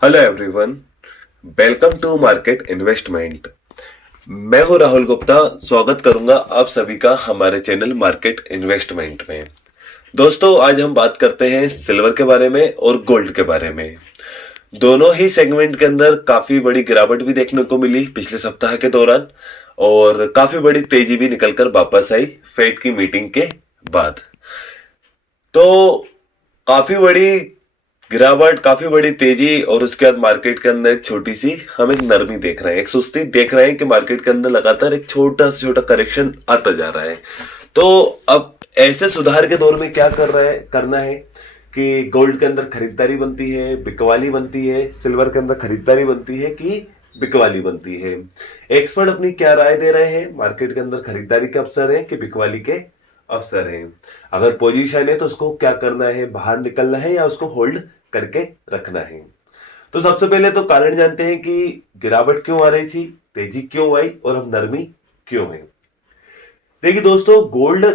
Hello everyone, welcome to market investment. मैं हूं राहुल गुप्ता। स्वागत करूंगा आप सभी का हमारे चैनल मार्केट इन्वेस्टमेंट में। दोस्तों, आज हम बात करते हैं सिल्वर के बारे में और गोल्ड के बारे में। दोनों ही सेगमेंट के अंदर काफी बड़ी गिरावट भी देखने को मिली पिछले सप्ताह के दौरान, और काफी बड़ी तेजी भी निकलकर वापस आई फेड की मीटिंग के बाद। तो काफी बड़ी गिरावट, काफी बड़ी तेजी, और उसके बाद मार्केट के अंदर एक छोटी सी हम एक नरमी देख रहे हैं, एक सुस्ती देख रहे हैं कि मार्केट के अंदर लगातार एक छोटा से छोटा करेक्शन आता जा रहा है। तो अब ऐसे सुधार के दौर में क्या करना है कि गोल्ड के अंदर खरीदारी बनती है, बिकवाली बनती है, सिल्वर के अंदर खरीदारी बनती है कि बिकवाली बनती है। एक्सपर्ट अपनी क्या राय दे रहे हैं, मार्केट के अंदर खरीदारी के अवसर है कि बिकवाली के अवसर है। अगर पोजीशन है तो उसको क्या करना है, बाहर निकलना है या उसको होल्ड करके रखना है। तो सबसे पहले तो कारण जानते हैं कि गिरावट क्यों आ रही थी, तेजी क्यों आई और अब नरमी क्यों है। देखिए दोस्तों, गोल्ड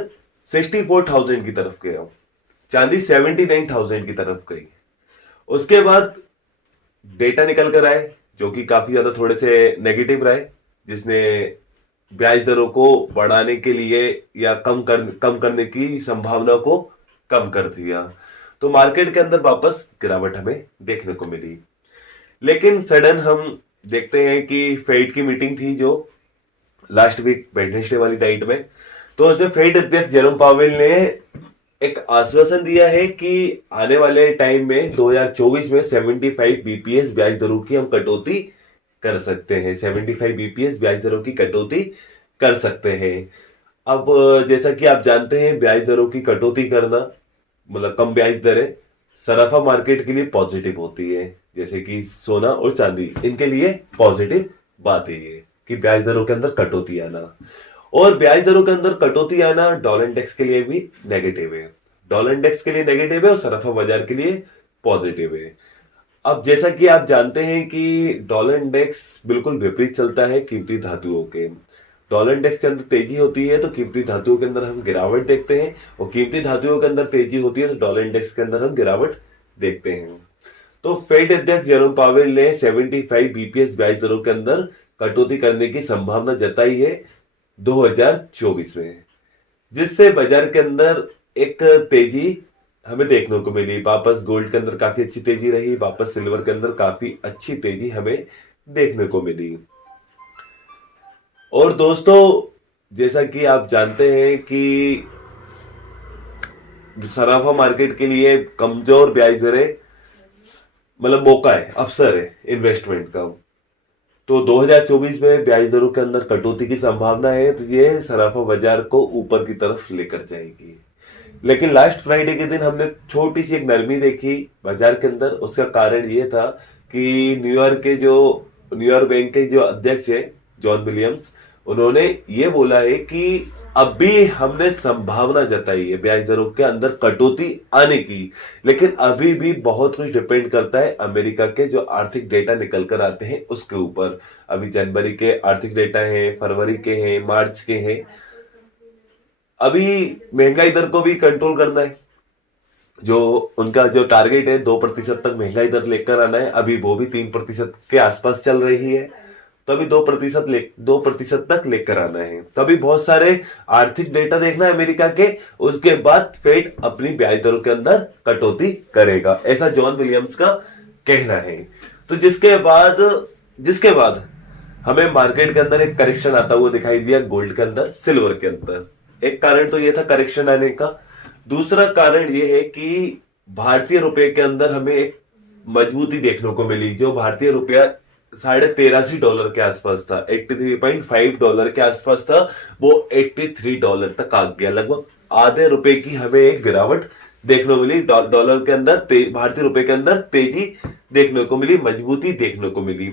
64,000 की तरफ गया, चांदी 79,000 की तरफ गई। उसके बाद डेटा निकल कर आए जो कि काफी ज्यादा थोड़े से नेगेटिव रहे, जिसने ब्याज दरों को बढ़ाने के लिए या कम करने की संभावना को कम कर दिया। तो मार्केट के अंदर वापस गिरावट हमें देखने को मिली। लेकिन सडन हम देखते हैं कि फेड की मीटिंग थी जो लास्ट वीक वेडनेसडे वाली नाइट में। तो उसमें फेड अध्यक्ष जेरोम पावेल ने एक आश्वासन दिया है कि आने वाले टाइम में 2024 में 75 बीपीएस ब्याज दरों की हम कटौती कर सकते हैं। 75 बीपीएस ब्याज दरों की कटौती कर सकते हैं। अब जैसा कि आप जानते हैं, ब्याज दरों की कटौती करना मतलब कम ब्याज दरें सराफा मार्केट के लिए पॉजिटिव होती है, जैसे कि सोना और चांदी, इनके लिए पॉजिटिव बात है ये कि ब्याज दरों के अंदर कटौती आना। और ब्याज दरों के अंदर कटौती आना डॉलर इंडेक्स के लिए भी नेगेटिव है। डॉलर इंडेक्स के लिए नेगेटिव है और सराफा बाजार के लिए पॉजिटिव है। अब जैसा कि आप जानते हैं कि डॉलर इंडेक्स बिल्कुल विपरीत चलता है कीमती धातुओं के। डॉलर इंडेक्स के अंदर तेजी होती है तो कीमती धातुओं के अंदर हम गिरावट देखते हैं, और कीमती धातुओं के अंदर तेजी होती है तो डॉलर इंडेक्स के अंदर हम गिरावट देखते हैं। तो फेड अध्यक्ष जेरोम पावेल ने 75 बीपीएस ब्याज दरों के अंदर कटौती करने की संभावना जताई है 2024 में, जिससे बाजार के अंदर एक तेजी हमें देखने को मिली। वापस गोल्ड के अंदर काफी अच्छी तेजी रही, वापस सिल्वर के अंदर काफी अच्छी तेजी हमें देखने को मिली। और दोस्तों, जैसा कि आप जानते हैं कि सराफा मार्केट के लिए कमजोर ब्याज दरें मतलब मौका है, अवसर है इन्वेस्टमेंट का। तो 2024 में ब्याज दरों के अंदर कटौती की संभावना है, तो ये सराफा बाजार को ऊपर की तरफ लेकर जाएगी। लेकिन लास्ट फ्राइडे के दिन हमने छोटी सी एक नरमी देखी बाजार के अंदर। उसका कारण ये था कि न्यूयॉर्क बैंक के जो अध्यक्ष है जॉन विलियम्स, उन्होंने ये बोला है कि अभी हमने संभावना जताई है ब्याज दरों के अंदर कटौती आने की, लेकिन अभी भी बहुत कुछ डिपेंड करता है अमेरिका के जो आर्थिक डेटा निकल कर आते हैं उसके ऊपर। अभी जनवरी के आर्थिक डेटा हैं, फरवरी के हैं, मार्च के हैं। अभी महंगाई दर को भी कंट्रोल करना है। जो उनका जो टारगेट है 2% तक महंगाई दर लेकर आना है, अभी वो भी 3% के आसपास चल रही है। तो अभी 2% तक लेकर आना है। तो अभी बहुत सारे आर्थिक डेटा देखना है अमेरिका के, उसके बाद फेड अपनी ब्याज दरों के अंदर कटौती करेगा, ऐसा जॉन विलियम्स का कहना है। तो जिसके बाद हमें मार्केट के अंदर एक करेक्शन आता हुआ दिखाई दिया गोल्ड के अंदर, सिल्वर के अंदर। एक कारण तो यह था करेक्शन आने का। दूसरा कारण यह है कि भारतीय रुपए के अंदर हमें एक मजबूती देखने को मिली। जो भारतीय रुपया $13.5 के आसपास था, $83.5 के आसपास था, वो $83 तक आ गया। लगभग आधे रुपए की हमें एक गिरावट देखने को मिली। डॉलर के अंदर भारतीय रुपए के अंदर तेजी देखने को मिली, मजबूती देखने को मिली।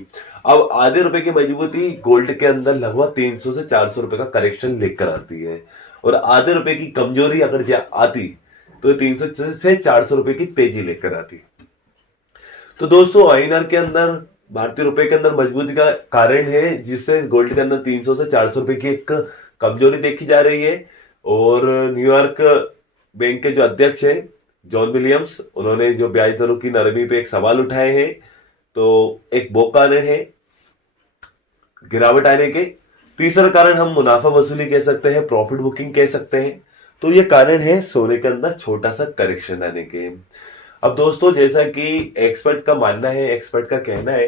अब आधे रुपए की मजबूती गोल्ड के अंदर लगभग 300 से 400 रुपए का करेक्शन लेकर आती है, और आधे रुपए की कमजोरी अगर आती तो 300 से 400 रुपए की तेजी लेकर आती। तो दोस्तों, आईएनआर के अंदर भारतीय रुपए के अंदर मजबूती का कारण है, जिससे गोल्ड के अंदर 300 से 400 रुपए की एक कमजोरी देखी जा रही है। और न्यूयॉर्क बैंक के जो अध्यक्ष है जॉन विलियम्स, उन्होंने जो ब्याज दरों की नरमी पे एक सवाल उठाए हैं, तो एक वो कारण है गिरावट आने के। तीसरा कारण हम मुनाफा वसूली कह सकते हैं, प्रॉफिट बुकिंग कह सकते हैं। तो ये कारण है सोने के अंदर छोटा सा करेक्शन आने के। अब दोस्तों, जैसा कि एक्सपर्ट का मानना है, एक्सपर्ट का कहना है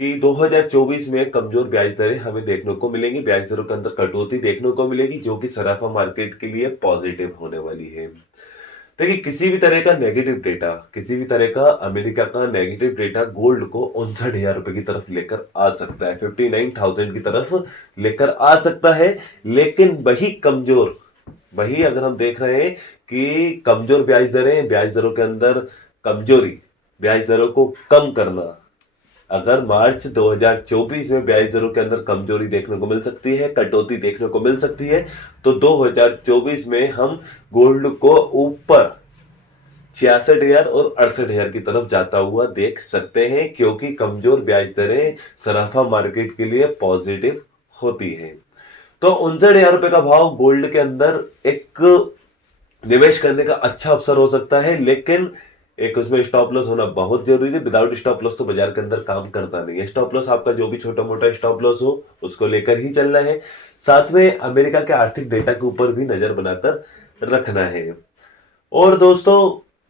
कि 2024 में कमजोर ब्याज दरें हमें देखने को मिलेंगी, ब्याज दरों के अंदर कटौती देखने को मिलेगी, जो कि सराफा मार्केट के लिए पॉजिटिव होने वाली है। देखिए, किसी भी तरह का नेगेटिव डेटा, किसी भी तरह का अमेरिका का नेगेटिव डेटा गोल्ड को 59,000 रुपए की तरफ लेकर आ सकता है, 59,000 की तरफ लेकर आ सकता है। लेकिन वही अगर हम देख रहे हैं कि कमजोर ब्याज दरें, ब्याज दरों के अंदर कमजोरी, ब्याज दरों को कम करना, अगर मार्च 2024 में ब्याज दरों के अंदर कमजोरी देखने को मिल सकती है, कटौती देखने को मिल सकती है, तो 2024 में हम गोल्ड को ऊपर 66,000 और 68,000 की तरफ जाता हुआ देख सकते हैं, क्योंकि कमजोर ब्याज दरें सराफा मार्केट के लिए पॉजिटिव होती है। तो 59,000 रुपए का भाव गोल्ड के अंदर एक निवेश करने का अच्छा अवसर हो सकता है, लेकिन एक उसमें स्टॉप लॉस होना बहुत जरूरी है। विदाउट स्टॉप लॉस तो बाजार के अंदर काम करता नहीं है। स्टॉप लॉस आपका जो भी छोटा मोटा स्टॉप लॉस हो उसको लेकर ही चलना है। साथ में अमेरिका के आर्थिक डेटा के ऊपर भी नजर बनाकर रखना है। और दोस्तों,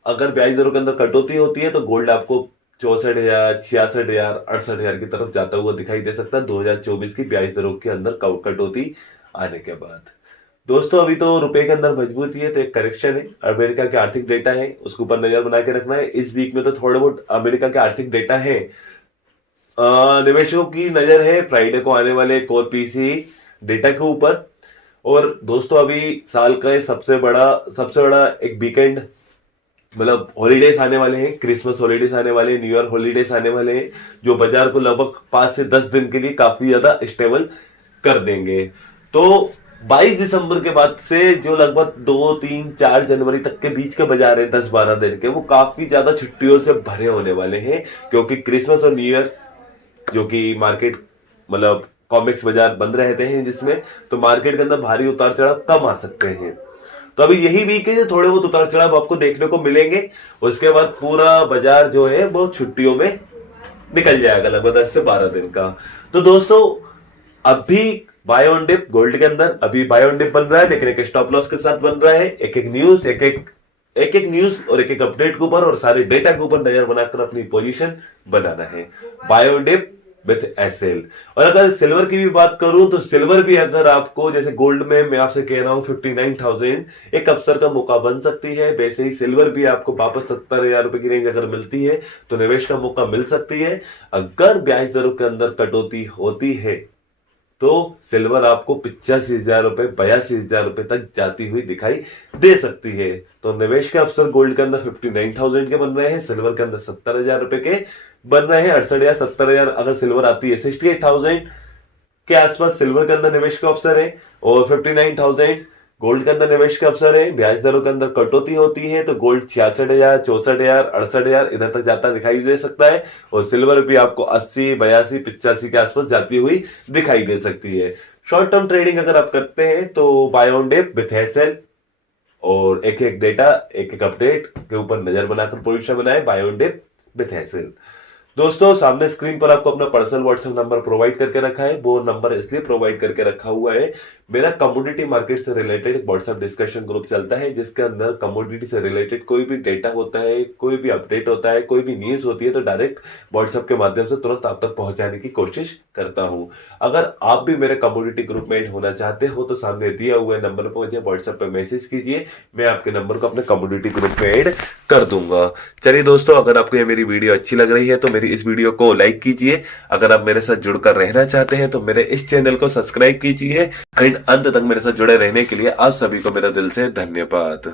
अगर ब्याज दरों के अंदर कटौती होती है तो गोल्ड आपको 64,000, 66,000, 68,000 की तरफ जाता हुआ दिखाई दे सकता है 2024 की ब्याज दरों के अंदर कटौती आने के बाद। दोस्तों, अभी तो रुपए के अंदर मजबूती है, तो एक करेक्शन है, अमेरिका के आर्थिक डेटा है, उसके ऊपर नजर बना के रखना है। इस वीक में तो थोड़े बहुत अमेरिका के आर्थिक डेटा है। निवेशकों की नजर है फ्राइडे को आने वाले कोर पीसी डेटा के ऊपर। और दोस्तों, अभी साल का सबसे बड़ा एक वीकेंड, मतलब हॉलीडेज आने वाले हैं, क्रिसमस हॉलीडेज आने वाले हैं, न्यू ईयर हॉलीडेज आने वाले हैं, जो बाजार को लगभग 5 से 10 दिन के लिए काफी ज्यादा स्टेबल कर देंगे। तो 22 दिसंबर के बाद से जो लगभग 2, 3, 4 जनवरी तक के बीच के बाजार है, 10-12 दिन के, वो काफी ज्यादा छुट्टियों से भरे होने वाले हैं, क्योंकि क्रिसमस और न्यू ईयर, जो कि मार्केट मतलब कॉमिक्स बाजार बंद रहते हैं जिसमें, तो मार्केट के अंदर भारी उतार चढ़ाव कम आ सकते हैं। तो अभी यही वीक है जो थोड़े बहुत उतार चढ़ाव आपको देखने को मिलेंगे। उसके बाद पूरा बाजार जो है वो छुट्टियों में निकल जाएगा, लगभग 10 से 12 दिन का। तो दोस्तों, अभी बाय ऑन डिप गोल्ड के अंदर अभी बाय ऑन डिप बन रहा है, लेकिन एक स्टॉप लॉस के साथ बन रहा है। एक एक न्यूज और एक एक अपडेट के ऊपर और सारे डेटा के ऊपर नजर बनाकर अपनी पोजीशन बनाना है। Buy on dip with SL. और अगर सिल्वर की भी बात करूं तो सिल्वर भी अगर आपको, जैसे गोल्ड में मैं आपसे कह रहा हूं 59,000 एक अवसर का मौका बन सकती है, वैसे ही सिल्वर भी आपको वापस 70,000 रुपए की रेंज अगर मिलती है तो निवेश का मौका मिल सकती है। अगर ब्याज दरों के अंदर कटौती होती है तो सिल्वर आपको 85,000 रुपए, 82,000 रुपए तक जाती हुई दिखाई दे सकती है। तो निवेश के अवसर गोल्ड के अंदर 59,000 के बन रहे हैं, सिल्वर के अंदर 70,000 रुपए के बन रहे हैं। 68,000, 70,000 अगर सिल्वर आती है, 68,000 के आसपास सिल्वर के अंदर निवेश का अवसर है, और 59,000 गोल्ड के अंदर निवेश का अवसर है। ब्याज दरों के अंदर कटौती होती है तो गोल्ड 66,000, 64,000, 68,000 इधर तक जाता दिखाई दे सकता है, और सिल्वर भी आपको 80, 82, 85 के आसपास जाती हुई दिखाई दे सकती है। शॉर्ट टर्म ट्रेडिंग अगर आप करते हैं तो buy on dip with SL और एक एक डेटा, एक एक अपडेट के ऊपर नजर बनाकर पोजीशन बनाए, buy on dip with SL. दोस्तों, सामने स्क्रीन पर आपको अपना पर्सनल व्हाट्सएप नंबर प्रोवाइड करके रखा है। वो नंबर इसलिए प्रोवाइड करके रखा हुआ है, मेरा कमोडिटी मार्केट से रिलेटेड व्हाट्सएप डिस्कशन ग्रुप चलता है, जिसके अंदर कमोडिटी से रिलेटेड कोई भी डेटा होता है, कोई भी अपडेट होता है, कोई भी न्यूज होती है, तो डायरेक्ट व्हाट्सएप के माध्यम से तुरंत आप तक पहुंचाने की कोशिश करता हूं। अगर आप भी मेरे कमोडिटी ग्रुप में ऐड होना चाहते हो तो सामने दिया हुए नंबर पर मुझे व्हाट्सएप पर मैसेज कीजिए, मैं आपके नंबर को अपने कमोडिटी ग्रुप में ऐड कर दूंगा। चलिए दोस्तों, अगर आपको ये मेरी वीडियो अच्छी लग रही है तो मेरी इस वीडियो को लाइक कीजिए। अगर आप मेरे साथ जुड़कर रहना चाहते हैं तो मेरे इस चैनल को सब्सक्राइब कीजिए। एंड अंत तक मेरे साथ जुड़े रहने के लिए आप सभी को मेरा दिल से धन्यवाद।